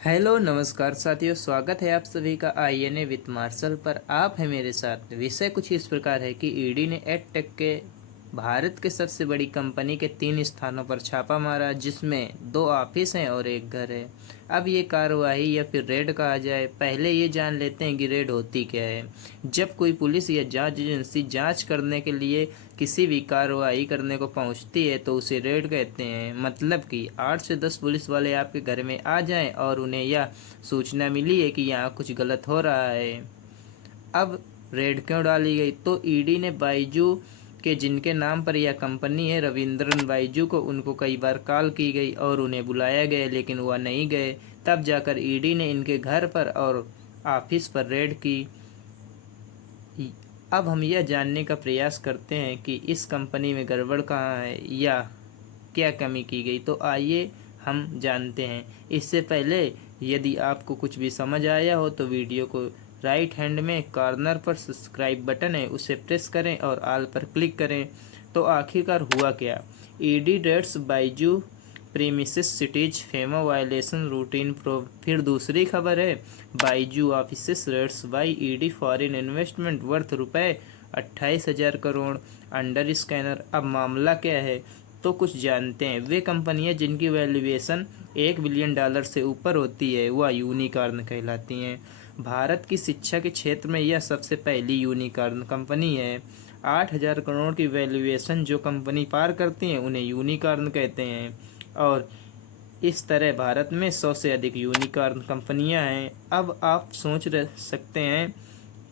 Hello नमस्कार साथियों, स्वागत है आप सभी का आईएनए विथ मार्शल पर। आप हैं मेरे साथ। विषय कुछ इस प्रकार है कि ईडी ने एडटेक के भारत के सबसे बड़ी कंपनी के 3 स्थानों पर छापा मारा, जिसमें 2 ऑफिस हैं और एक घर है। अब ये कार्रवाई या फिर रेड कहा जाए, पहले ये जान लेते हैं कि रेड होती क्या है। जब कोई पुलिस या जांच एजेंसी जांच करने के लिए किसी भी कार्रवाई करने को पहुंचती है तो उसे रेड कहते हैं। मतलब कि 8 से 10 पुलिस वाले आपके घर में आ जाएं और उन्हें यह सूचना मिली है कि यहाँ कुछ गलत हो रहा है। अब रेड क्यों डाली गई? तो ईडी ने बाइजू के, जिनके नाम पर यह कंपनी है, रविंद्रन बाइजू को, उनको कई बार कॉल की गई और उन्हें बुलाया गया, लेकिन वह नहीं गए। तब जाकर ईडी ने इनके घर पर और ऑफिस पर रेड की। अब हम यह जानने का प्रयास करते हैं कि इस कंपनी में गड़बड़ कहाँ है या क्या कमी की गई। तो आइए हम जानते हैं। इससे पहले यदि आपको कुछ भी समझ आया हो तो वीडियो को राइट हैंड में कॉर्नर पर सब्सक्राइब बटन है, उसे प्रेस करें और ऑल पर क्लिक करें। तो आखिरकार हुआ क्या? ED raids Byju premises cities FEMA violation routine probe. फिर दूसरी खबर है, Byju offices raids by ED foreign investment worth रुपए 28,000 करोड़ अंडर स्कैनर। अब मामला क्या है तो कुछ जानते हैं। वे कंपनियां जिनकी वैल्यूएशन $1 बिलियन से ऊपर होती है वह यूनिकॉर्न कहलाती हैं। भारत की शिक्षा के क्षेत्र में यह सबसे पहली यूनिकॉर्न कंपनी है। 8,000 करोड़ की वैल्यूएशन जो कंपनी पार करती हैं उन्हें यूनिकॉर्न कहते हैं। और इस तरह भारत में 100 से अधिक यूनिकॉर्न कंपनियां हैं। अब आप सोच सकते हैं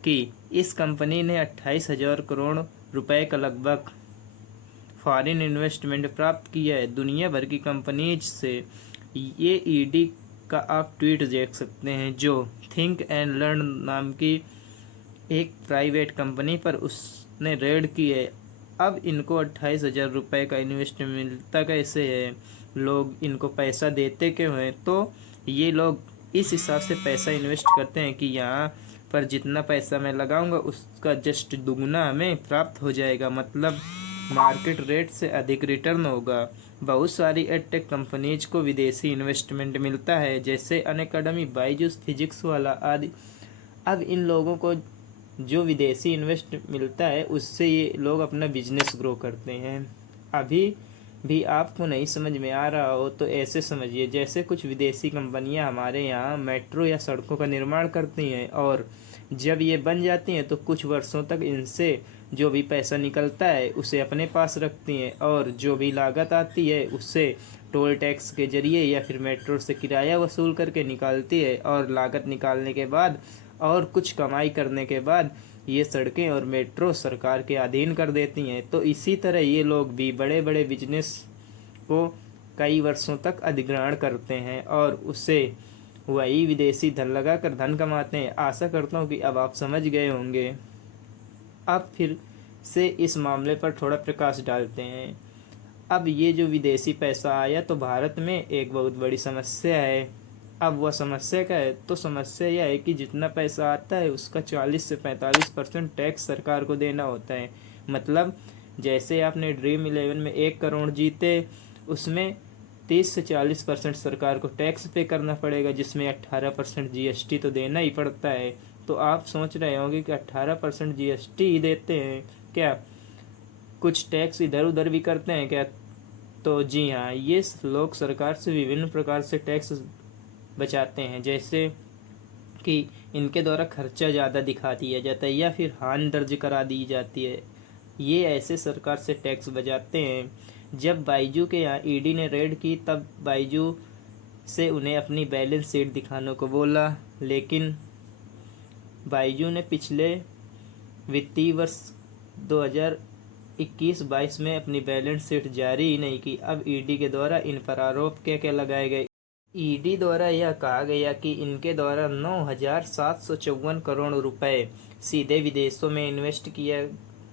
कि इस कंपनी ने 28,000 करोड़ रुपए का लगभग फॉरेन इन्वेस्टमेंट प्राप्त किया है दुनिया भर की कंपनीज से। ये ईडी का आप ट्वीट देख सकते हैं जो थिंक एंड लर्न नाम की एक प्राइवेट कंपनी पर उसने रेड की है। अब इनको 28,000 रुपये का इन्वेस्टमेंट मिलता कैसे है? लोग इनको पैसा देते क्यों हैं? तो ये लोग इस हिसाब से पैसा इन्वेस्ट करते हैं कि यहाँ पर जितना पैसा मैं लगाऊंगा उसका जस्ट दुगुना हमें प्राप्त हो जाएगा, मतलब मार्केट रेट से अधिक रिटर्न होगा। बहुत सारी एडटेक कंपनीज को विदेशी इन्वेस्टमेंट मिलता है, जैसे अनअकैडमी, बायजूस, फिजिक्स वाला आदि। अब इन लोगों को जो विदेशी इन्वेस्ट मिलता है उससे ये लोग अपना बिजनेस ग्रो करते हैं। अभी भी आपको नहीं समझ में आ रहा हो तो ऐसे समझिए, जैसे कुछ विदेशी कंपनियां हमारे यहाँ मेट्रो या सड़कों का निर्माण करती हैं और जब ये बन जाती हैं तो कुछ वर्षों तक इनसे जो भी पैसा निकलता है उसे अपने पास रखती हैं और जो भी लागत आती है उससे टोल टैक्स के जरिए या फिर मेट्रो से किराया वसूल करके निकालती है। और लागत निकालने के बाद और कुछ कमाई करने के बाद ये सड़कें और मेट्रो सरकार के अधीन कर देती हैं। तो इसी तरह ये लोग भी बड़े बड़े बिजनेस को कई वर्षों तक अधिग्रहण करते हैं और उससे वही विदेशी धन लगाकर धन कमाते हैं। आशा करता हूँ कि अब आप समझ गए होंगे। अब फिर से इस मामले पर थोड़ा प्रकाश डालते हैं। अब ये जो विदेशी पैसा आया तो भारत में एक बहुत बड़ी समस्या है। अब वह समस्या क्या है? तो समस्या यह है कि जितना पैसा आता है उसका 40 से 45% टैक्स सरकार को देना होता है। मतलब जैसे आपने ड्रीम 11 में 1 करोड़ जीते, उसमें 30 से 40% सरकार को टैक्स पे करना पड़ेगा, जिसमें 18% जीएसटी तो देना ही पड़ता है। तो आप सोच रहे होंगे कि 18% जीएसटी ही देते हैं क्या, कुछ टैक्स इधर उधर भी करते हैं क्या? तो जी हाँ, ये लोग सरकार से विभिन्न प्रकार से टैक्स बचाते हैं, जैसे कि इनके द्वारा खर्चा ज़्यादा दिखा दिया जाता है या फिर हानि दर्ज करा दी जाती है। ये ऐसे सरकार से टैक्स बचाते हैं। जब बाइजू के यहाँ ईडी ने रेड की तब बाइजू से उन्हें अपनी बैलेंस शीट दिखाने को बोला, लेकिन बाइजू ने पिछले वित्तीय वर्ष 2021-22 में अपनी बैलेंस शीट जारी ही नहीं की। अब ईडी के द्वारा इन पर आरोप क्या क्या लगाए गए? ईडी द्वारा यह कहा गया कि इनके द्वारा 9,754 करोड़ रुपए सीधे विदेशों में इन्वेस्ट किया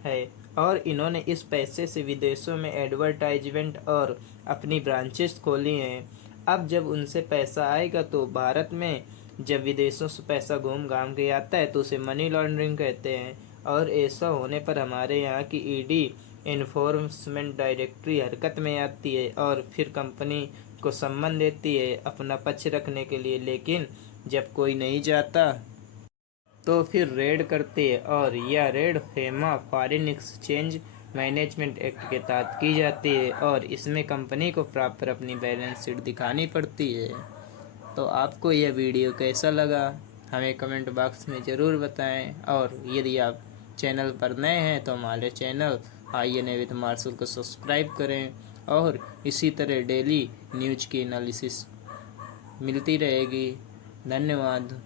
है और इन्होंने इस पैसे से विदेशों में एडवर्टाइजमेंट और अपनी ब्रांचेस खोली हैं। अब जब उनसे पैसा आएगा तो भारत में जब विदेशों से पैसा घूम घाम के आता है तो उसे मनी लॉन्ड्रिंग कहते हैं। और ऐसा होने पर हमारे यहाँ की ईडी इन्फोर्समेंट डायरेक्टरी हरकत में आती है और फिर कंपनी को सम्मान देती है अपना पक्ष रखने के लिए, लेकिन जब कोई नहीं जाता तो फिर रेड करती है, और यह red FEMA foreign exchange management act के तहत की जाती है और इसमें कंपनी को प्रॉपर अपनी बैलेंस शीट दिखानी पड़ती है। तो आपको यह वीडियो कैसा लगा हमें कमेंट बॉक्स में ज़रूर बताएं, और यदि आप चैनल पर नए हैं तो हमारे चैनल INA विद मार्शल को सब्सक्राइब करें, और इसी तरह डेली न्यूज की एनालिसिस मिलती रहेगी। धन्यवाद।